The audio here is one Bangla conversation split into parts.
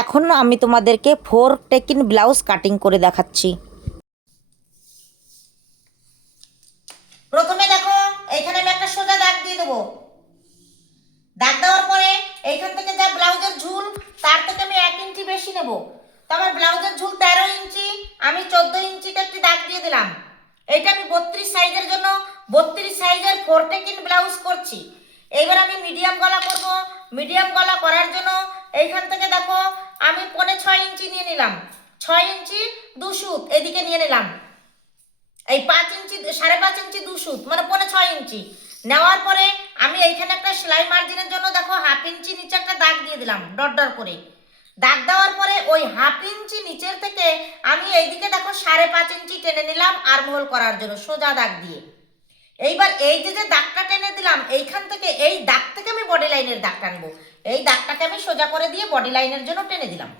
এখন আমি তোমাদেরকে 4 টেকিন ব্লাউজ কাটিং করে দেখাচ্ছি। প্রথমে দেখো এইখানে আমি একটা সোজা দাগ দিয়ে দেবো। দাগ দেওয়ার পরে এইখান থেকে যা ব্লাউজের ঝুল তার থেকে আমি 1 ইঞ্চি বেশি নেব। তো আমার ব্লাউজের ঝুল 13 ইঞ্চি, আমি 14 ইঞ্চিতে একটি দাগ দিয়ে দিলাম। এইটা আমি 32 সাইজের জন্য 32 সাইজের 4 টেকিন ব্লাউজ করছি। এইবার আমি মিডিয়াম গলা করব। মিডিয়াম গলা করার জন্য এইখান থেকে দেখো আমি 6.25 ইঞ্চি নিয়ে নিলাম। 6 ইঞ্চি 2 সুত এদিকে নিয়ে নিলাম। এই 5 ইঞ্চি 5.5 ইঞ্চি 2 সুত মানে 6.25 ইঞ্চি নেওয়ার পরে আমি এইখানে একটা সেলাই মার্জিনের জন্য দেখো 1/2 ইঞ্চি নিচে একটা দাগ দিয়ে দিলাম ডট ডট করে। দাগ দেওয়ার পরে ওই 1/2 ইঞ্চি নিচের থেকে আমি এইদিকে দেখো 5.5 ইঞ্চি টেনে নিলাম আর্মহোল করার জন্য সোজা দাগ দিয়ে। এইবার এই যে দাগটা টেনে দিলাম এইখান থেকে এই দাগ থেকে আমি বডি লাইনের দাগ টানবো। এই দাগটাকে আমি সোজা করে দিয়ে বডি লাইনের জন্য টেনে দিলাম।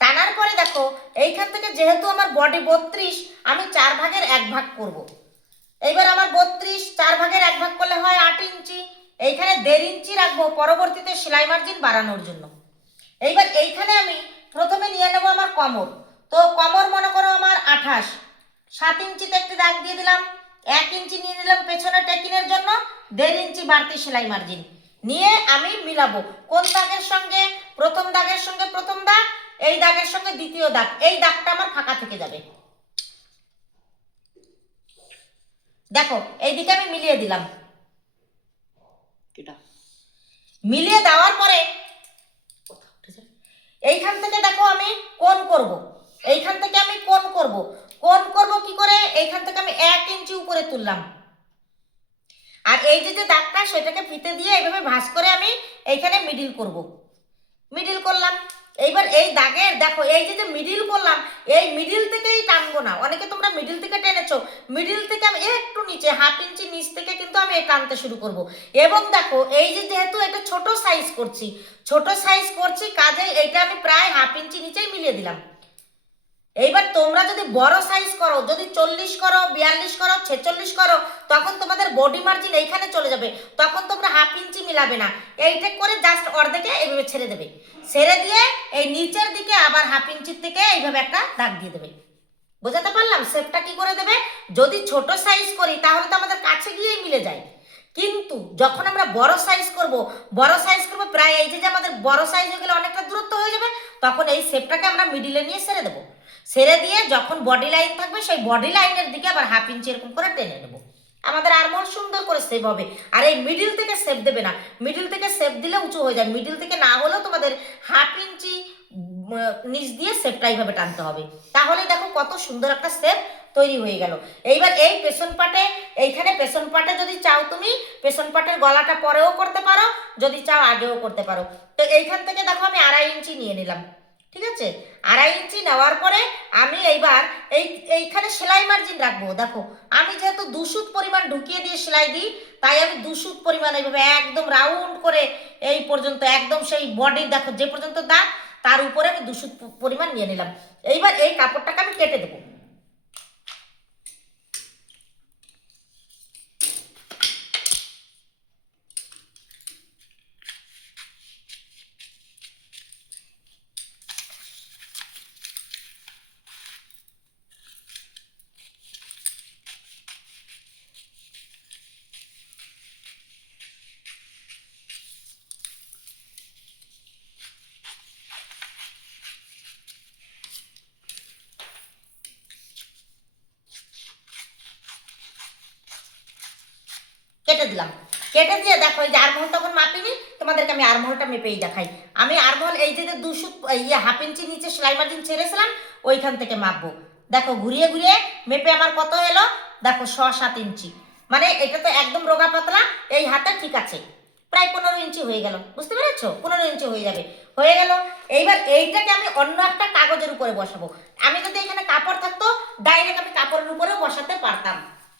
টানার পরে দেখো এইখান থেকে যেহেতু আমার বডি 32, আমি 4 ভাগের 1 ভাগ করব। এইবার আমার 32 4 ভাগের 1 ভাগ করলে হয় 8 ইঞ্চি। এইখানে 1.5 ইঞ্চি রাখবো পরবর্তীতে সেলাই মার্জিন বাড়ানোর জন্য। এইবার এইখানে আমি প্রথমে নিয়ে নেব আমার কোমর। তো কোমর মনে করো আমার 28, 7 ইঞ্চিতে একটি দাগ দিয়ে দিলাম। 1 ইঞ্চি নিয়ে নিলাম পেছনে টেকিনের জন্য, 1.5 ইঞ্চি বাড়তি সেলাই মার্জিন নিয়ে আমি মিলাবো কোন দাগের সঙ্গে প্রথম দাগের সঙ্গে প্রথম দাগ, এই দাগের সঙ্গে দ্বিতীয় দাগ, এই দাগটা আমার ফাঁকা থেকে যাবে। দেখো এইদিকে আমি মিলিয়ে দিলাম। মিলিয়ে দেওয়ার পরে এইখান থেকে দেখো আমি কোণ করব। এইখান থেকে আমি কোণ করব। কোণ করব কি করে, এইখান থেকে আমি 1 ইঞ্চি উপরে তুললাম। আর এই যে দাগটা সেটাকে ফিতে দিয়ে এইভাবে ভাঁজ করে আমি এইখানে মিডিল করব। মিডিল করলাম। এইবার এই দাগের দেখো এই যে মিডিল করলাম, এই মিডিল থেকেই টানবো না। অনেকে তোমরা মিডিল থেকে টেনেছো, মিডিল থেকে আমি একটু নিচে 1/2 ইঞ্চি নিচ থেকে কিন্তু আমি টানতে শুরু করব। এবং দেখো এই যে যেহেতু এটা ছোট সাইজ করছি কাজে এটা আমি প্রায় 1/2 ইঞ্চি নিচেই মিলিয়ে দিলাম। এইবার তোমরা যদি বড় সাইজ করো, যদি 40 করো, 42 করো, 46 করো, তখন তোমাদের বডি মার্জিন এইখানে চলে যাবে। তখন তোমরা 1/2 ইঞ্চি মিলাবে না, এইটা করে জাস্ট অর্ধেকে এইভাবে ছেড়ে দেবে। ছেড়ে দিয়ে এই নিচের দিকে আবার 1/2 ইঞ্চির থেকে এইভাবে একটা দাগ দিয়ে দেবে। বোঝাতে পারলাম শেপটা কি করে দেবে? যদি ছোট সাইজ করি তাহলে তো আমাদের কাছে গিয়েই মিলে যায়, কিন্তু যখন আমরা বড় সাইজ করব প্রায় এই যে আমাদের বড় সাইজ হয়ে গেলে অনেকটা দূরত্ব হয়ে যাবে, তখন এই শেপটাকে আমরা মিডিলে নিয়ে ছেড়ে দেবো। ছেড়ে দিয়ে যখন বডি লাইন থাকবে সেই বডি লাইনের দিকে আবার 1/2 ইঞ্চি এরকম করে টেনে নেব। আমাদের আর্মহোল সুন্দর করে সেভ হবে। আর এই মিডিল থেকে সেভ দেবে না, মিডিল থেকে সেভ দিলে উঁচু হয়ে যায়। মিডিল থেকে না হলেও তোমাদের 1/2 ইঞ্চি নিচ দিয়ে সেপটা এইভাবে টানতে হবে। তাহলে দেখো কত সুন্দর একটা সেপ তৈরি হয়ে গেল। এইবার এই পেছন পাটে, এইখানে পেছন পাটে যদি চাও তুমি পেছন পাটের গলাটা পরেও করতে পারো, যদি চাও আগেও করতে পারো। তো এইখান থেকে দেখো আমি 2.5 ইঞ্চি নিয়ে নিলাম। ঠিক আছে, 2.5 ইঞ্চি নেওয়ার পরে আমি এইবার এইখানে সেলাই মার্জিন রাখবো। দেখো আমি যেহেতু 2 সুত পরিমাণ ঢুকিয়ে দিয়ে সেলাই দিই, তাই আমি 2 সুত পরিমাণ এইভাবে একদম রাউন্ড করে এই পর্যন্ত একদম সেই বডির দেখো যে পর্যন্ত দাগ তার উপরে আমি 2 সুত পরিমাণ নিয়ে নিলাম। এইবার এই কাপড়টাকে আমি কেটে দেবো। কেটে দিলাম। কেটে দিয়ে দেখো এই যে আর্মহোল তখন মাপিনি, তোমাদেরকে আমি আর্মহোলটা মেপেই দেখাই। আমি আর্মহোল এই যে 2 সুত 1/2 ইঞ্চি নিচে সেলাই মার্জিন ছেড়েছিলাম ওইখান থেকে মাপবো। দেখো ঘুরিয়ে ঘুরিয়ে মেপে আমার কত এলো, দেখো 6-7 ইঞ্চি। মানে এটা তো একদম রোগা পাতলা, এই হাতে ঠিক আছে, প্রায় 15 ইঞ্চি হয়ে গেল। বুঝতে পেরেছো? 15 ইঞ্চি হয়ে যাবে, হয়ে গেল। এইবার এইটাকে আমি অন্য একটা কাগজের উপরে বসাবো। আমি যদি এখানে কাপড় থাকতো ডাইরেক্ট আমি কাপড়ের উপরেও বসাতে পারতাম।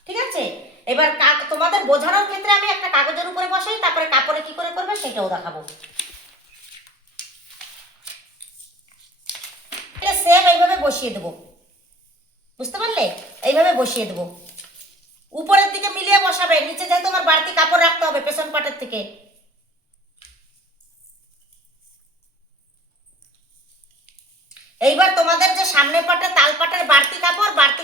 ঠিক আছে, এবার তোমাদের বোঝানোর ক্ষেত্রে আমি একটা কাগজের উপরে বসাই, তারপরে কাপড়ে কি করে করবে সেটাও দেখাবো। এটা সেম এইভাবে বসিয়ে দেবো। বুঝতে পারলে? এইভাবে বসিয়ে দেবো। উপরের দিকে মিলিয়ে বসাবে, নিচে যেহেতু তোমার বাড়তি কাপড় রাখতে হবে পেছন পাটের থেকে। এইবার তোমাদের যে সামনে পাটে তাল পাটের বাড়তি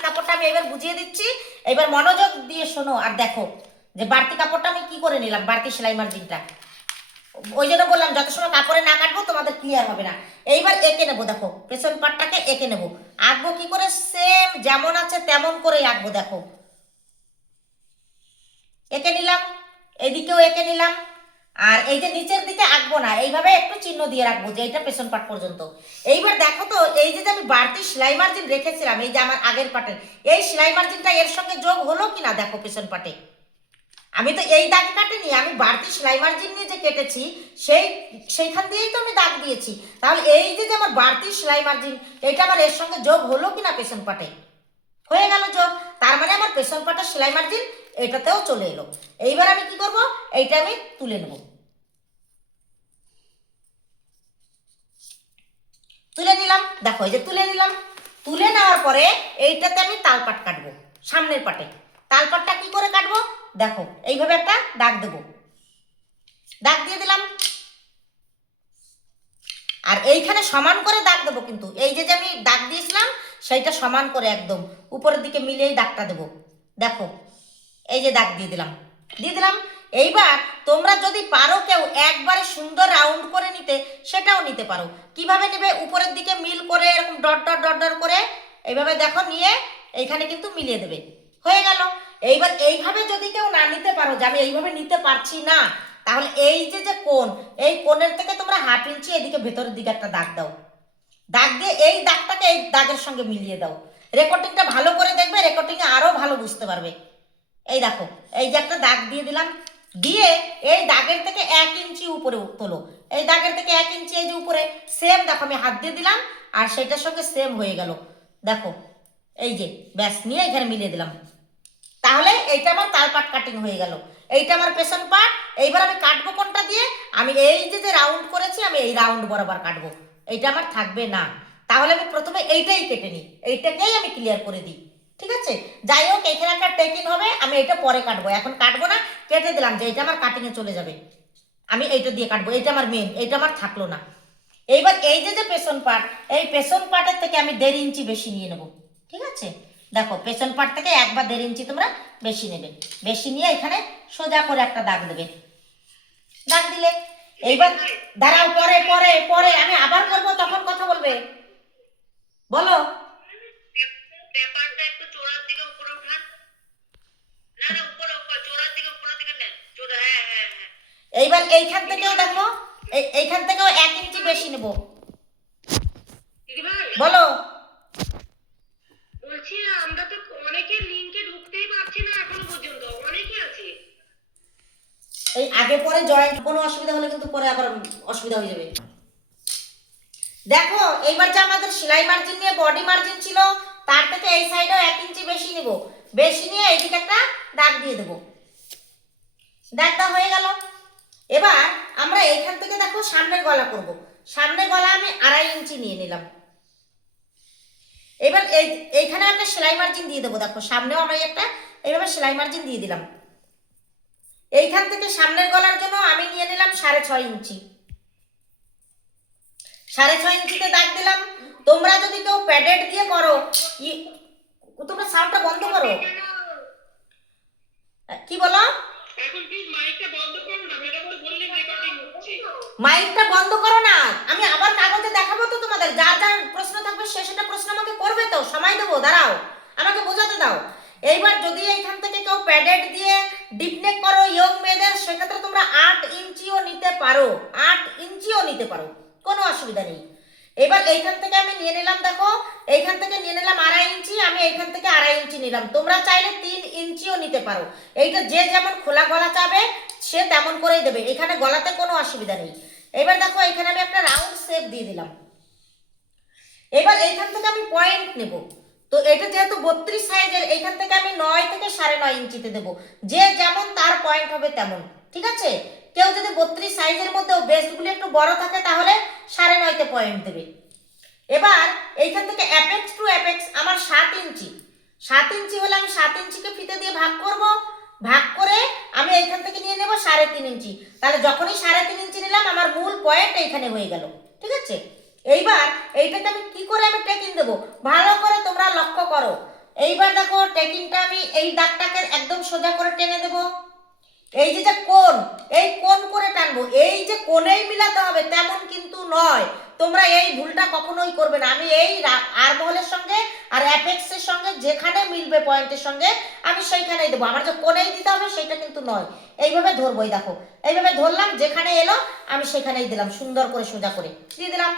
কাপড়টা আমি এবার বুঝিয়ে দিচ্ছি, এইবার মনোযোগ দিয়ে শোনো আর দেখো যে বাড়তি কাপড়টা আমি কি করে নিলাম, বাড়তি সেলাই মার্জিনটা। ওই জন্য বললাম যত সময় কাপড়ে না কাটবো তোমাদের ক্লিয়ার হবে না। এইবার এঁকে নেবো, দেখো পেছন পাটটাকে এঁকে নেবো। আঁকবো কি করে, সেম যেমন আছে তেমন করেই আঁকবো। দেখো এঁকে নিলাম, এদিকেও এঁকে নিলাম। আর এই যে নিচের দিকে আঁকবো না, এইভাবে একটু চিহ্ন দিয়ে রাখবো যে এটা পেছন পাট পর্যন্ত। এইবার দেখো তো এই যে আমি বাড়তি সেলাই মার্জিন রেখেছিলাম এই যে আমার আগের পাটের, এই সেলাই মার্জিনটা এর সঙ্গে যোগ হলো কিনা দেখো পেছন পাটে। আমি তো এই দাগ কাটিনি, আমি বাড়তি সেলাই মার্জিন নিয়ে যে কেটেছি সেইখান দিয়েই তো আমি দাগ দিয়েছি। তাহলে এই যে আমার বাড়তি সেলাই মার্জিন, এটা আমার এর সঙ্গে যোগ হলো কিনা পেছন পাটে, হয়ে গেল যোগ। তার মানে আমার পেছন পাটের সেলাই মার্জিন এটাতেও চলে এলো। এইবার আমি কি করব, এইটা আমি তুলে নেব। তুলে নিলাম, দেখো এই যে তুলে নিলাম। তুলে নেওয়ার পরে এইটাতে আমি তালপাট কাটবো, সামনের পাটে। তালপাটটা কি করে কাটবো, দেখো এইভাবে একটা দাগ দেবো, দাগ দিয়ে দিলাম। আর এইখানে সমান করে দাগ দেবো, কিন্তু এই যে আমি দাগ দিয়েছিলাম সেইটা সমান করে একদম উপরের দিকে মিলিয়েই দাগটা দেবো। দেখো এই যে দাগ দিয়ে দিলাম, দিয়ে দিলাম। এইবার তোমরা যদি পারো কেউ একবারে সুন্দর রাউন্ড করে নিতে, সেটাও নিতে পারো। কিভাবে নেবে, উপরের দিকে মিল করে এরকম ডট ডট ডট ডট করে এইভাবে দেখো নিয়ে এইখানে কিন্তু মিলিয়ে দেবে, হয়ে গেল। এইবার এইভাবে যদি কেউ না নিতে পারো যে আমি এইভাবে নিতে পারছি না, তাহলে এই যে কোণ, এই কোণের থেকে তোমরা 1/2 ইঞ্চি এদিকে ভেতরের দিকে একটা দাগ দাও। দাগ দিয়ে এই দাগটাকে এই দাগের সঙ্গে মিলিয়ে দাও। রেকর্ডিংটা ভালো করে দেখবে, রেকর্ডিংয়ে আরো ভালো বুঝতে পারবে। এই দেখো এই যে একটা দাগ দিয়ে দিলাম, দিয়ে এই দাগের থেকে 1 ইঞ্চি উপরে তোলো। এই দাগের থেকে 1 ইঞ্চি এই যে উপরে সেম, দেখো আমি হাত দিয়ে দিলাম আর সেটার সঙ্গে সেম হয়ে গেল। দেখো এই যে ব্যাস নিয়ে এখানে মিলিয়ে দিলাম। তাহলে এইটা আমার তালপাট কাটিং হয়ে গেল। এইটা আমার পেছন পাট। এইবার আমি কাটবো কোনটা দিয়ে, আমি এই যে রাউন্ড করেছি আমি এই রাউন্ড বরাবর কাটবো, এইটা আমার থাকবে না। তাহলে আমি প্রথমে এইটাই কেটে নিই, এইটাকেই আমি ক্লিয়ার করে দিই, ঠিক আছে। যাই হোক এখানে একটা টেকিং হবে, আমি এটা পরে কাটবো, এখন কাটবো না, কেটে দিলাম যে এটা আমার কাটিংয়ে চলে যাবে। আমি এইটা দিয়ে কাটবো, এটা আমার মেন, এইটা আমার থাকলো না। এইবার এই যে পেছন পাট, এই পেছন পাটের থেকে আমি 1.5 ইঞ্চি বেশি নিয়ে নেব, ঠিক আছে। দেখো পেছন পাট থেকে 1 বা 1.5 ইঞ্চি তোমরা বেশি নেবে, বেশি নিয়ে এখানে সোজা করে একটা দাগ দেবে। দাগ দিলে এইবার দাঁড়াও, পরে পরে পরে আমি আবার করবো, তখন কথা বলবে, বলো। পেপারটা একটু চোরার দিকে উপরে উঠান। না না উপরে উপরে চোরার দিকে উপরের দিকে নেন চোরা, হ্যাঁ হ্যাঁ হ্যাঁ। এইবার এইখান থেকেও দেখো, এইখান থেকেও 1 ইঞ্চি বেশি নেব, দিদিভাই বলো। বলছি আমরা তো অনেকে লিংকে ঢুকতেই পারছি না এখনো পর্যন্ত, অনেকে আছে। এই আগে পরে জয়েন্ট কোনো অসুবিধা হলে কিন্তু পরে আবার অসুবিধা হয়ে যাবে। দেখো এইবার যে আমাদের সেলাই মার্জিন নিয়ে বডি মার্জিন ছিল, তার থেকে এই সাইডেও 1 ইঞ্চি বেশি নিব, বেশি নিয়ে এইদিকে একটা দাগ দিয়ে দেবো। দাগটা হয়ে গেল। এবার আমরা এইখান থেকে দেখো সামনের গলা করব, সামনের গলা আমি 2.5 ইঞ্চি নিয়ে নিলাম। এবার এইখানে একটা সেলাই মার্জিন দিয়ে দেবো, দেখো সামনেও আমরা একটা এইভাবে সেলাই মার্জিন দিয়ে দিলাম। এইখান থেকে সামনের গলার জন্য আমি নিয়ে নিলাম 6.5 ইঞ্চি, 6.5 ইঞ্চিতে দাগ দিলাম। তোমরা যদি কেউ প্যাডেড দিয়ে করো, তোমরা সাউন্ডটা বন্ধ করো, কি বলো, এখন প্লিজ মাইকটা বন্ধ করুন না, ম্যাডাম তো বললেন রেকর্ডিং হচ্ছে। মাইকটা বন্ধ করো না। আমি আবার কাগজে দেখাবো তো তোমাদের, যার যার প্রশ্ন থাকবে সে সেটা প্রশ্ন আমাকে করবে, তো সময় দেবো, দাঁড়াও আমাকে বোঝাতে দাও। এইবার যদি এইখান থেকে কেউ প্যাডেড দিয়ে ডিপনেক করো ইয়ং মেয়েদের, সেক্ষেত্রে তোমরা 8 ইঞ্চিও নিতে পারো, 8 ইঞ্চিও নিতে পারো, কোনো অসুবিধা নেই। এবার এইখান থেকে আমি নিয়ে নিলাম, দেখো এইখান থেকে নিয়ে নিলাম 2.5 ইঞ্চি, আমি এইখান থেকে 2.5 ইঞ্চি নিলাম। তোমরা চাইলে 3 ইঞ্চিও নিতে পারো, এইটা যে যেমন খোলা গলা চাবে সে তেমন করেই দেবে, এখানে গলাতে কোনো অসুবিধা নেই। এবার দেখো এখানে আমি একটা রাউন্ড শেপ দিয়ে দিলাম। এবার এইখান থেকে আমি পয়েন্ট নেব, তো এটা যেহেতু 32 সাইজের, এইখান থেকে আমি 9 থেকে 9.5 ইঞ্চিতে দেবো, যে যেমন তার পয়েন্ট হবে তেমন, ঠিক আছে। কেউ যদি 32 সাইজের মধ্যেও বেস্টগুলি একটু বড় থাকে তাহলে 9.5তে পয়েন্ট দেবে। এবার এইখান থেকে অ্যাপেক্স টু অ্যাপেক্স আমার 7 ইঞ্চি, 7 ইঞ্চি হলে আমি 7 ইঞ্চিকে ফিতে দিয়ে ভাগ করব, ভাগ করে আমি এইখান থেকে নিয়ে নেব 3.5 ইঞ্চি। তাহলে যখনই 3.5 ইঞ্চি নিলাম আমার মূল পয়েন্ট এইখানে হয়ে গেল, ঠিক আছে। এইবার এইটাকে আমি কি করে আমি টেকিং দেবো, ভালো করে তোমরা লক্ষ্য করো। এইবার দেখো টেকিংটা আমি এই দাগটাকে একদম সোজা করে টেনে দেবো। এই যে কোণ, এই কোণ করে টানবো, এই যে কোণেই মিলাতে হবে তেমন কিন্তু নয়। তোমরা এই ভুলটা কখনোই করবে না। আমি এই আর্মহোলের সঙ্গে আর অ্যাপেক্সের সঙ্গে যেখানে মিলবে পয়েন্টের সঙ্গে আমি সেইখানেই দেবো। আমার যে কোণেই দিতে হবে সেটা কিন্তু নয়। এইভাবে ধরবো, এই দেখো এইভাবে ধরলাম, যেখানে এলো আমি সেখানেই দিলাম, সুন্দর করে সোজা করে দিয়ে দিলাম।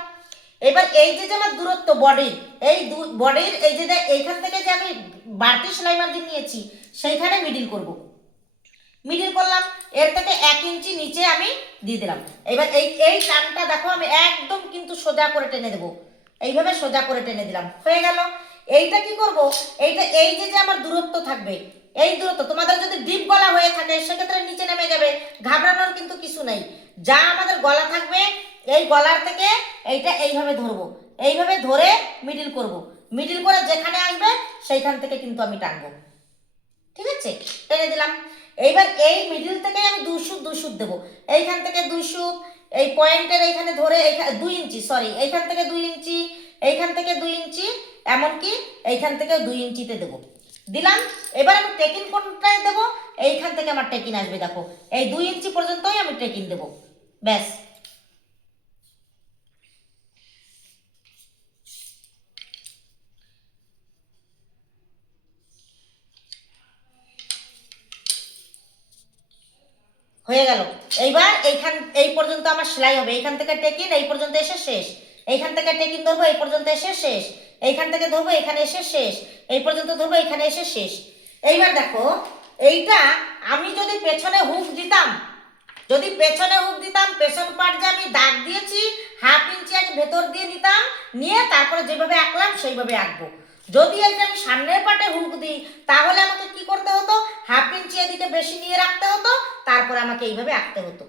এবার এই যে আমার দূরত্ব বডির, এই বডির এই যে এইখান থেকে যে আমি বাড়তি সেলাই মার্জিন নিয়েছি সেইখানে মিডিল করব, মিডিল করলাম, এর থেকে 1 ইঞ্চি নিচে আমি দিয়ে দিলাম। এবার এই এই টানটা দেখো আমি একদম কিন্তু সোজা করে টেনে দেবো, এইভাবে সোজা করে টেনে দিলাম, হয়ে গেল। এইটা কি করব, এইটা এই যে আমার দূরত্ব থাকবে, এই দূরত্ব তোমাদের যদি ডিপ গলা হয়ে থাকে সেক্ষেত্রে নিচে নেমে যাবে, ঘাবড়ানোর কিন্তু কিছু নেই। যা আমাদের গলা থাকবে এই গলার থেকে এইটা এইভাবে ধরবো, এইভাবে ধরে মিডিল করব, মিডিল করে যেখানে আসবে সেইখান থেকে কিন্তু আমি টানবো, ঠিক আছে, টেনে দিলাম। এইবার এই মিডিল থেকে আমি 2 সুত 2 সুত দেবো, এইখান থেকে 2 সুত, এই পয়েন্টের এইখানে ধরে 2 ইঞ্চি, সরি এইখান থেকে 2 ইঞ্চি, এইখান থেকে 2 ইঞ্চি, এমনকি এইখান থেকে 2 ইঞ্চিতে দেবো, দিলাম। এবার আমি টেকিন কোনটায় দেবো, এইখান থেকে আমার টেকিন আসবে, দেখো এই 2 ইঞ্চি পর্যন্তই আমি টেকিন দেবো, ব্যাস। হয়ে গেল। এইবার এইখান এই পর্যন্ত আমার সেলাই হবে, এইখান থেকে টেকিন এই পর্যন্ত এসে শেষ, এইখান থেকে টেকিন ধরবো এই পর্যন্ত এসে শেষ, এইখান থেকে ধরবো এখানে এসে শেষ, এই পর্যন্ত ধরবো এখানে এসে শেষ। এইবার দেখো এইটা আমি যদি পেছনে হুক দিতাম, যদি পেছনে হুক দিতাম, পেছন পার্ট যে আমি দাগ দিয়েছি 1/2 ইঞ্চি আগে ভেতর দিয়ে নিতাম, নিয়ে তারপরে যেভাবে আঁকলাম সেইভাবে আঁকবো। যদি এইটা আমি সামনের পাটে হুক দিই তাহলে আমাকে কি করতে হতো, 1/2 ইঞ্চি এদিকে বেশি নিয়ে রাখতে হতো, তারপরে আমাকে এইভাবে আঁকতে হতো।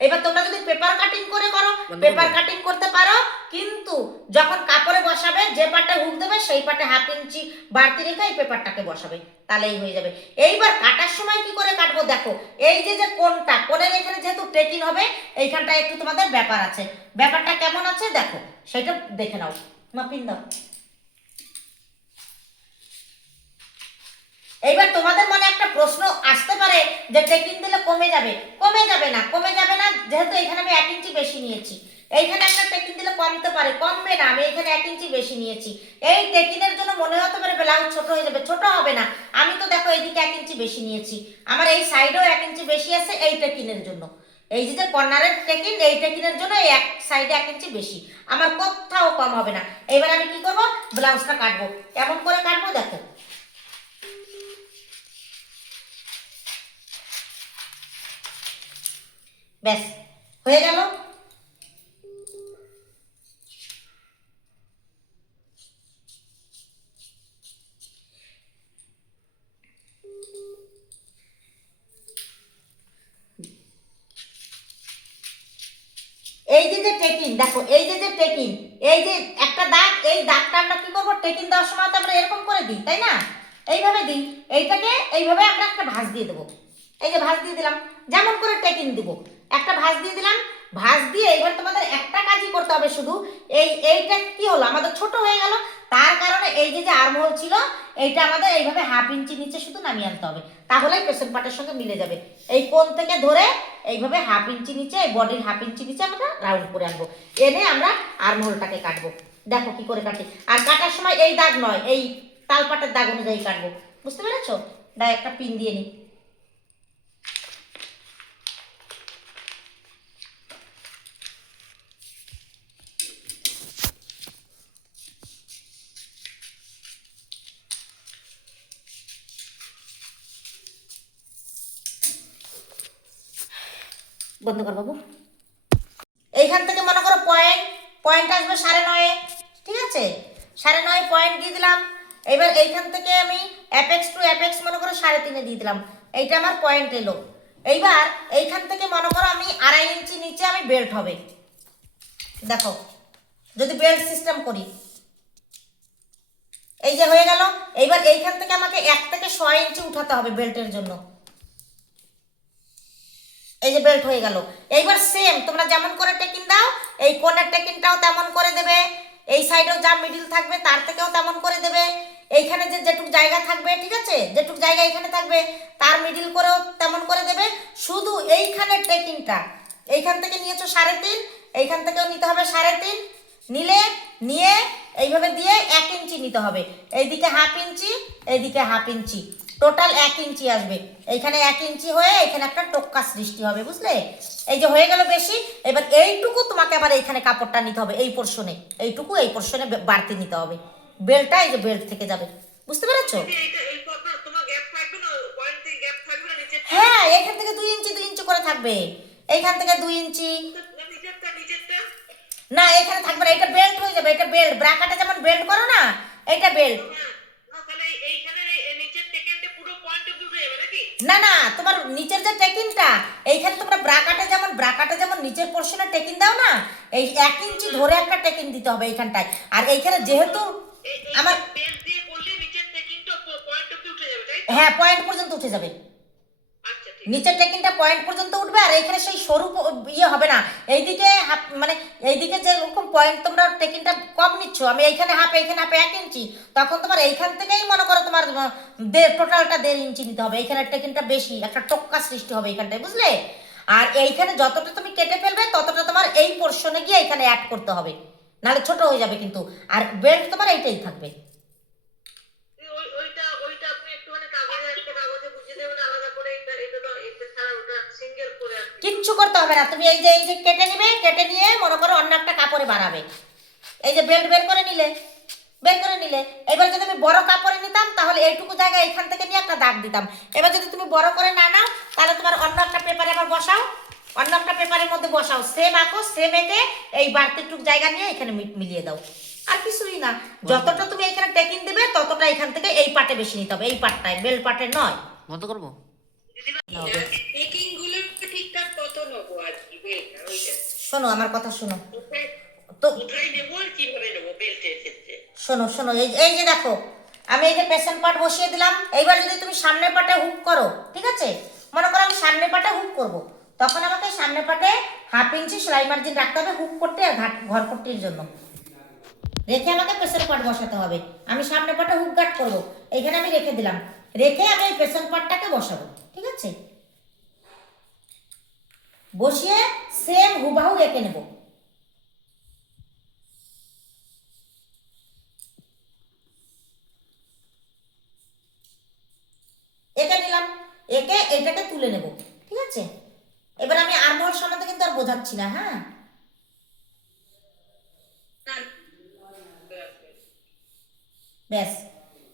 এবার তোমরা যদি পেপার কাটিং করে করো, পেপার কাটিং করতে পারো, কিন্তু যখন কাপড়ে বসাবে যে পাটে হুক দেবে সেই পাটে 1/2 ইঞ্চি বাড়তি রেখে এই পেপারটাকে বসাবে, তাহলেই হয়ে যাবে। এইবার কাটার সময় কি করে কাটবো, দেখো এই যে কোণটা, কোণের এখানে যেহেতু টেকিং হবে এইখানটা একটু তোমাদের ব্যাপার আছে, ব্যাপারটা কেমন আছে দেখো সেটা দেখে নাও, মাপিন দাও। এইবার তোমাদের মনে একটা প্রশ্ন আসতে পারে যে টেকিং দিলে কমে যাবে, কমে যাবে না, কমে যাবে না, যেহেতু এখানে আমি 1 ইঞ্চি বেশি নিয়েছি, এইখানে একটা টেকিং দিলে কমতে পারে, কমবে না, আমি এখানে 1 ইঞ্চি বেশি নিয়েছি। এই টেকিংয়ের জন্য মনে হতে পারে ব্লাউজ ছোট হয়ে যাবে, ছোট হবে না, আমি তো দেখো এইদিকে 1 ইঞ্চি বেশি নিয়েছি, আমার এই সাইডেও 1 ইঞ্চি বেশি আছে এই টেকিংয়ের জন্য, এই যে কর্নারের টেকিং এই টেকিংয়ের জন্য এই এক সাইডে 1 ইঞ্চি বেশি, আমার কোথাও কম হবে না। এবার আমি কি করবো, ব্লাউজটা কাটবো, কেমন করে কাটবো দেখো, ব্যাস হয়ে গেল। এই যে টেকিং দেখো, এই যে টেকিং, এই যে একটা দাগ, এই দাগটা আমরা কি করবো, টেকিং দেওয়ার সময় তো আমরা এরকম করে দিই তাই না, এইভাবে দিই, এইটাকে এইভাবে আমরা একটা ভাঁজ দিয়ে দেবো, এই যে ভাঁজ দিয়ে দিলাম, যেমন করে টেকিং দিব একটা ভাঁজ দিয়ে দিলাম, ভাঁজ দিয়ে এবার তোমাদের একটা কাজই করতে হবে শুধু, এইটা কি হলো আমাদের ছোট হয়ে গেল, তার কারণে এই যে আর্মহোল ছিল এইটা আমাদের এইভাবে 1/2 ইঞ্চি নিচে শুধু নামিয়ে আনতে হবে, তাহলেই পেছন পাটের সঙ্গে মিলে যাবে। এই কোণ থেকে ধরে এইভাবে 1/2 ইঞ্চি নিচে, এই বডির 1/2 ইঞ্চি নিচে আমরা রাউন্ড করে আনবো, এনে আমরা আর্মহোলটাকে কাটবো, দেখো কি করে কাটি। আর কাটার সময় এই দাগ নয়, এই তালপাটের দাগ অনুযায়ী কাটবো, বুঝতে পেরেছো, দাগ একটা পিন দিয়ে নিই। বন্ধ কর বাবু। এইখান থেকে মনে করো পয়েন্ট আসবে 9.5, ঠিক আছে, 9.5 পয়েন্ট দিয়ে দিলাম। এবার এইখান থেকে আমি অ্যাপেক্স টু অ্যাপেক্স মনে করো 3.5 দিয়ে দিলাম, এইটা আমার পয়েন্ট এলো। এইবার এইখান থেকে মনে করো আমি 2.5 ইঞ্চি নিচে আমি বেল্ট হবে, দেখো যদি বেল্ট সিস্টেম করি এই যে হয়ে গেল। এইবার এইখান থেকে আমাকে 1 থেকে 6 ইঞ্চি উঠাতে হবে বেল্টের জন্য, এই যে বেল্ট হয়ে গেল। এইবার সেম তোমরা যেমন করে টেকিং দাও এই কোণের টেকিংটাও তেমন করে দেবে, এই সাইডেও যা মিডিল থাকবে তার থেকেও তেমন করে দেবে। এইখানে যে যেটুক জায়গা থাকবে, ঠিক আছে, যেটুক জায়গা এখানে থাকবে তার মিডিল করেও তেমন করে দেবে। শুধু এইখানে টেকিংটা এইখান থেকে নিয়েছো 3.5, এইখান থেকেও নিতে হবে 3.5, নিয়ে এইভাবে দিয়ে 1 ইঞ্চি নিতে হবে। এইদিকে 1/2 ইঞ্চি, এইদিকে 1/2 ইঞ্চি, টোটাল 1 ইঞ্চি আসবে। এইখানে 1 ইঞ্চি হয়ে এখানে একটা টোক্কা সৃষ্টি হবে, বুঝলে? এই যে হয়ে গেল বেশি। এবার এইটুকু তোমাকে আবার এইখানে কাপড়টা নিতে হবে, এই পোর্শনে, এইটুকু এই পোর্শনে বাড়তি নিতে হবে। বেল্টটা এই যে বেল্ট থেকে যাবে, বুঝতে পেরেছো? হ্যাঁ, এখান থেকে 2 ইঞ্চি 2 ইঞ্চি করে থাকবে, এইখান থেকে 2 ইঞ্চি। না, এখানে থাকবে না, এটা বেল্ট হয়ে যাবে। এটা বেল্ট, ব্রাকেটে যেমন বেল্ট করো না, এটা বেল্ট। না না, তোমার নিচের যে টেকিনটা এইখানে তোমরা ব্রাকেটে যেমন নিচের পোর্শনে টেকিন দাও না, এই 1 ইঞ্চি ধরে একটা টেকিন দিতে হবে এইখানটায়। আর এইখানে যেহেতু আমার, হ্যাঁ, পয়েন্ট পর্যন্ত উঠে যাবে, নিচের টেকিনটা পয়েন্ট পর্যন্ত উঠবে। আর এইখানে সেই সরু ইয়ে হবে না। এইদিকে মানে এইদিকে যেরকম পয়েন্ট তোমরা টেকিনটা কম নিচ্ছ, আমি এইখানে হাফ, এইখানে হাফ 1 ইঞ্চি, তখন তোমার এইখান থেকেই মনে করো তোমার টোটালটা 1.5 ইঞ্চি নিতে হবে। এইখানে টেকিনটা বেশি, একটা টোক্কা সৃষ্টি হবে এইখানটায়, বুঝলে? আর এইখানে যতটা তুমি কেটে ফেলবে ততটা তোমার এই পোর্শনে গিয়ে এখানে অ্যাড করতে হবে, নাহলে ছোট হয়ে যাবে কিন্তু। আর বেল্ট তোমার এইটাই থাকবে। কিচ্ছু করতে হবে না, তুমি এই যে কেটে নিবে, কেটে নিয়ে মনে করো অন্য একটা কাপড়ে বাড়াবে। এই যে বেল্ট বের করে নিলে, এবার যদি আমি বড় কাপড়ে নিতাম তাহলে এইটুকু জায়গা এখান থেকে নিয়ে একটা দাগ দিতাম। এবার যদি তুমি বড় করে না নাও তাহলে তোমার অন্য একটা পেপারে আবার বসাও, অন্য একটা পেপারের মধ্যে বসাও, সেম আঁকো, সেম এঁকে এই বাড়তিটুকু জায়গা নিয়ে এখানে মিলিয়ে দাও। আর কিছুই না, যতটা তুমি এখানে টেকিং দিবে ততটা এখান থেকে এই পাটে বেশি নিতে হবে, এই পাটটায়, বেল্ট পাটে নয়। বন্ধ করবো? শোনো আমার কথা, শোনো তো, শোনো এই যে দেখো, আমি এই যে পেছন পাট বসিয়ে দিলাম। এইবার যদি তুমি সামনের পাটে হুক করো, ঠিক আছে, মনে করো আমি সামনের পাটে হুক করব, তখন আমাকে সামনের পাটে 1/2 ইঞ্চি সেলাই মার্জিন রাখতে হবে হুক করতে আর ঘর পট্টির জন্য, রেখে আমাকে পেছন পাট বসাতে হবে। আমি সামনের পাটে হুক গার্ড করব, এইখানে আমি রেখে দিলাম, রেখে আমি এই পেছন পাটটাকে বসাবো, ঠিক আছে, বসিয়ে সেম হুবাহু এঁকে নেব। এঁকে নিলাম, এঁকে এটাকে তুলে নেব, ঠিক আছে। এবার আমি আর্মহোল সম্বন্ধে কিন্তু আর বোঝাচ্ছি না, হ্যাঁ। ব্যাস,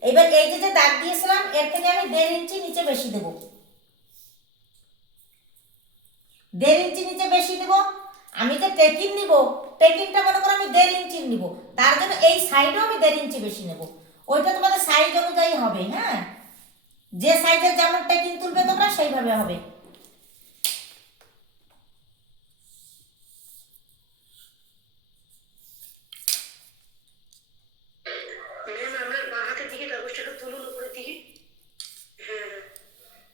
এবার এই যে দাগ দিয়েছিলাম এর থেকে আমি 1.5 ইঞ্চি নিচে বেশি দেবো, 1.5 ইঞ্চি নিচে বেশি দেব। আমি যে টেকিং নিব, টেকিংটা মনে করো আমি 1.5 ইঞ্চি নিব, তার জন্য এই সাইডেও আমি 1.5 ইঞ্চি বেশি নেব। ওইটা তোমাদের সাইজ অনুযায়ী হবে, হ্যাঁ, যে সাইজের যেমন টেকিং তুলবে তোমরা সেইভাবে হবে।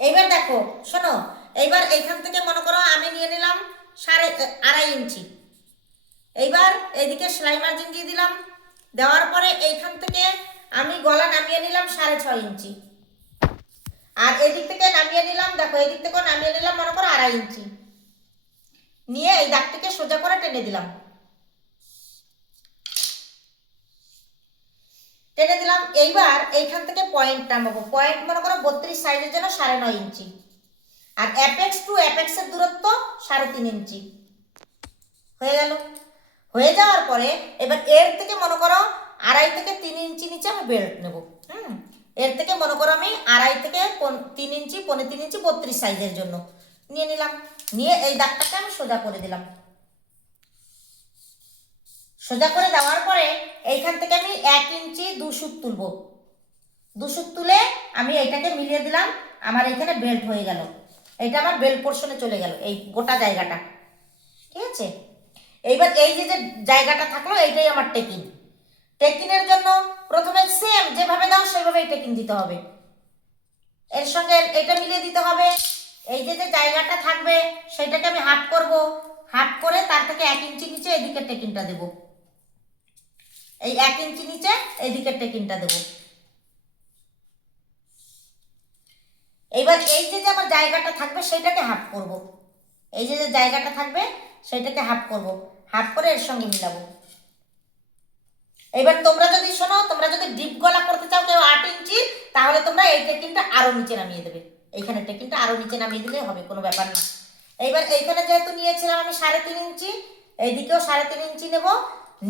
এইবার দেখো, শোনো, এইবার এইখান থেকে মনে করো আমি নিয়ে নিলাম 2.5 ইঞ্চি। এইবার এইদিকে সেলাই মার্জিন দিয়ে দিলাম, দেওয়ার পরে এইখান থেকে আমি গলা নামিয়ে নিলাম 6.5 ইঞ্চি, আর এদিক থেকে নামিয়ে নিলাম, দেখো এদিক থেকেও নামিয়ে নিলাম মনে করো 2.5 ইঞ্চি, নিয়ে এই দাগটিকে সোজা করে টেনে দিলাম, এইবার এইখান থেকে পয়েন্ট নামাবো, পয়েন্ট মনে করো 32 সাইজের জন্য 9.5 ইঞ্চি, আর অ্যাপেক্স টু অ্যাপেক্সের দূরত্ব 3.5 ইঞ্চি। হয়ে গেল। হয়ে যাওয়ার পরে এবার এর থেকে মনে করো 2.5 থেকে 3 ইঞ্চি নিচে আমি বেল্ট নেব। এর থেকে মনে করো আমি 2.5 থেকে 3 ইঞ্চি, 3.5 ইঞ্চি 32 সাইজের জন্য নিয়ে নিলাম, নিয়ে এই দাগটাকে আমি সোজা করে দিলাম। সোজা করে দেওয়ার পরে এইখান থেকে আমি 1 ইঞ্চি 2 সুত তুলবো, 2 সুত তুলে আমি এইটাকে মিলিয়ে দিলাম, আমার এখানে বেল্ট হয়ে গেল। এটা আমার বেল্ট পোর্শনে চলে গেল এই গোটা জায়গাটা, ঠিক আছে। এইবার এই যে জায়গাটা থাকলো এইটাই আমার টেকিং। টেকিংয়ের জন্য প্রথমে সেম যেভাবে দাও সেভাবেই টেকিং দিতে হবে, এর সঙ্গে এটা মিলিয়ে দিতে হবে। এই যে জায়গাটা থাকবে সেটাকে আমি হাফ করব, হাফ করে তার থেকে 1 ইঞ্চি নিচে এদিকে টেকিংটা দেব। এই 1 ইঞ্চি নিচে এইদিকে টেকিনটা দেবো। এবার এই যে আমার জায়গাটা থাকবে সেটাকে হাফ করব। এই যে জায়গাটা থাকবে সেটাকে হাফ করব, হাফ করে এর সঙ্গে মিলাবো। এবার তোমরা যদি শোনো, তোমরা যদি ডিপ গলা করতে চাও কেউ 8 ইঞ্চি, তাহলে তোমরা এই টেকিনটা আরো নিচে নামিয়ে দেবে। এইখানে টেকিনটা আরো নিচে নামিয়ে দিলে হবে, কোনো ব্যাপার না। এইবার এইখানে যেহেতু নিয়েছিলাম আমি 3.5 ইঞ্চি, এইদিকেও 3.5 ইঞ্চি নেব,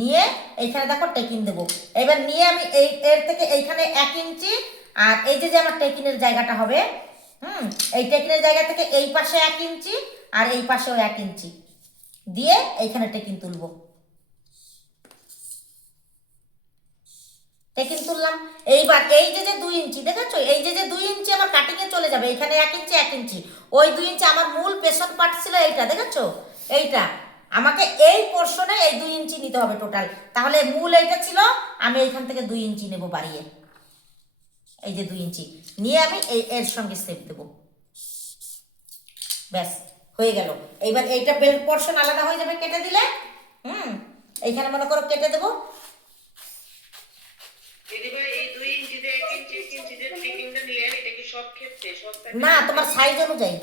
নিয়ে এইখানে দেখো টেকিন দেবো। এবার নিয়ে আমি এই এর থেকে এইখানে 1 ইঞ্চি, আর এই যে আমার টেকিনের জায়গাটা হবে, এই টেকিনের জায়গা থেকে এই পাশে 1 ইঞ্চি আর এই পাশেও 1 ইঞ্চি দিয়ে এইখানে টেকিন তুলবো। টেকিন তুললাম। এইবার এই যে 2 ইঞ্চি দেখেছো, এই যে 2 ইঞ্চি আমার কাটিং এ চলে যাবে, এখানে 1 ইঞ্চি 1 ইঞ্চি, ওই 2 ইঞ্চি আমার মূল পেছন পার্ট ছিল এইটা, দেখেছো এইটা, আমাকে এই পোর্শনে এই 2 ইঞ্চি নিতে হবে টোটাল। তাহলে মূল এইটা ছিল, আমি এইখান থেকে 2 ইঞ্চি নেব বাড়িয়ে, এই যে 2 ইঞ্চি নিয়ে আমি এর সঙ্গে সেপ দেব। ব্যাস হয়ে গেল। এইবার এইটা বেল্ট পোর্শন আলাদা হয়ে যাবে কেটে দিলে। এইখানে মনে করো কেটে দেবো। দিদিভাই এই 2 ইঞ্চিতে 1 ইঞ্চি 1 ইঞ্চিতে ফিটিংটা নিলে এটা কি সব ক্ষেত্রে সব না, তোমার সাইজ অনুযায়ী।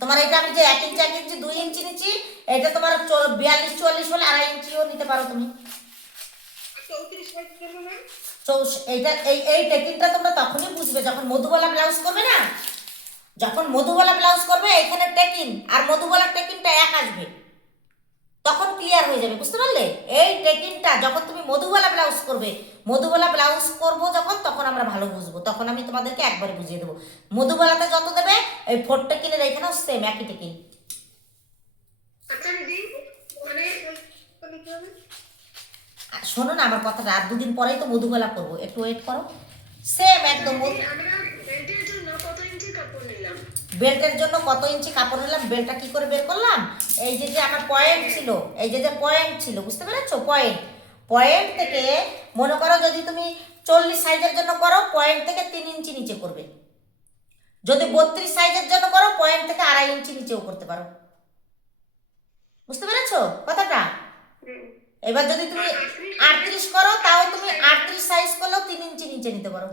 তোমার এটা আমি যে 1 ইঞ্চি 1 ইঞ্চি 2 ইঞ্চি নিচ্ছি, এটা তোমার 42 44 হলে 2.5 ইঞ্চিও নিতে পারো তুমি। 34 সাইজ করব না? এইটা এই টেকিংটা তোমরা তখনই বুঝবে যখন মধুবালা ব্লাউজ করবে না, যখন মধুবালা ব্লাউজ করবে এখানে টেকিং আর মধুবালার টেকিংটা এক আসবে, তখন ক্লিয়ার হয়ে যাবে, বুঝতে পারলে? এই টেকিংটা যখন তুমি মধুবালা ব্লাউজ করবে, মধুবালা ব্লাউজ করব যখন, তখন আমরা ভালো বুঝবো, তখন আমি তোমাদেরকে একবারে বুঝিয়ে দেবো। মধুবালাতে যত দেবে এই 4 টেকিনের এইখানেও সেম একই টেকিং। আচ্ছা দিদি, মানে শোনো না আমার কথাটা, আর 2 দিন পরেই তো মধুবালা করবো, একটু ওয়েট করো। সেম একদম আমরা বেল্টের জন্য কত ইঞ্চি কাপড় নিলাম? বেল্টের জন্য কত ইঞ্চি কাপড় নিলাম, বেল্টটা কি করে বের করলাম, এই যে আমার পয়েন্ট ছিল, এই যে পয়েন্ট ছিল, বুঝতে পেরেছো? পয়েন্ট থেকে মনে করো যদি তুমি 40 সাইজের জন্য করো, পয়েন্ট থেকে 3 ইঞ্চি নিচে করবে। যদি 32 সাইজের জন্য করো, পয়েন্ট থেকে 2.5 ইঞ্চি নিচেও করতে পারো, বুঝতে পেরেছো কথাটা? এবার যদি তুমি 38 করো, তাও তুমি 38 সাইজ করলেও 3 ইঞ্চি নিচে নিতে পারো।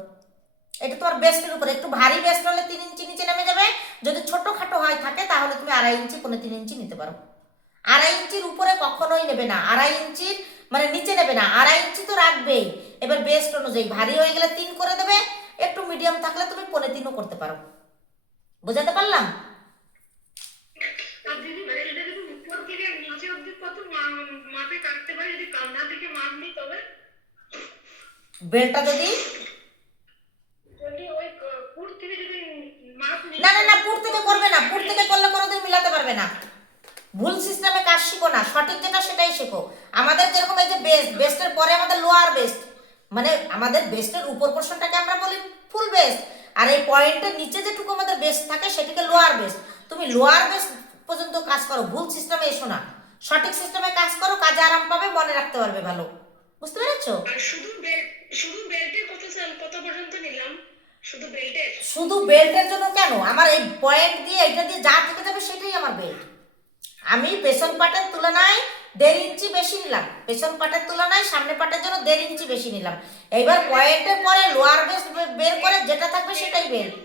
এটা তোমার বেস্টের উপরে, একটু ভারী বেস্ট হলে 3 ইঞ্চি নিচে নেমে যাবে, যদি ছোটখাটো হয় থাকে তাহলে তুমি 2.5 ইঞ্চি 3 ইঞ্চি নিতে পারো। 2.5 ইঞ্চির উপরে কখনোই নেবে না, 2.5 ইঞ্চির মানে নিচে নেবে না, 2.5 ইঞ্চি তো রাখবেই। এবার বেস্ট অনুযায়ী ভারী হয়ে গেলে 3 করে দেবে, একটু মিডিয়াম থাকলে তুমি 3.5 করতে পারো। বোঝাতে পারলাম? আর দিদি বেল্টটা যদি উপর থেকে নিচে অবধি কত মাপে কাটতে পারি, যদি কাঁধা থেকে মাপ নিই তবে? বেল্টটা যদি ওই পুর থেকে যদি মাপ নিই, না পুর থেকে করবে না, পুর থেকে করলে কোনোদিন মিলাতে পারবে না। ভুল সিস্টেমে কাজ শিখো না, সঠিক যেটা সেটাই শেখো। আমাদের যেরকম এই যে বেস্টের পরে আমাদের লোয়ার বেস্ট, মানে আমাদের বেস্টের উপর পোর্শনটাকে আমরা বলি ফুল বেস্ট, আর এই পয়েন্টের নিচে যেটুকু আমাদের বেস্ট থাকে সেটাকে লোয়ার বেস্ট। তুমি লোয়ার বেস্ট পর্যন্ত কাজ করো, ভুল সিস্টেমে এসো না, সঠিক সিস্টেমে কাজ করো, কাজে আরাম পাবে, মনে রাখতে পারবে ভালো। বুঝতে পেরেছো? আর শুধু বেল্টের কত পর্যন্ত নিলাম? শুধু বেল্টের জন্য কেন, আমার এই পয়েন্ট দিয়ে এটা দিয়ে যা থেকে যাবে সেটাই আমার বেল্ট। আমি পেছন পাটের তুলনায় 1.5 ইঞ্চি বেশি নিলাম, পেছন পাটের তুলনায় সামনে পাটের জন্য 1.5 ইঞ্চি বেশি নিলাম। এইবার পয়েন্টের পরে লোয়ার বেস বের করে যেটা থাকবে সেটাই বেল্ট।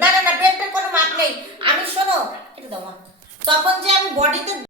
না বেল্টের কোনো মাপ নেই। আমি শোনো, এটা দাও মা, তখন যে আমি বডিতে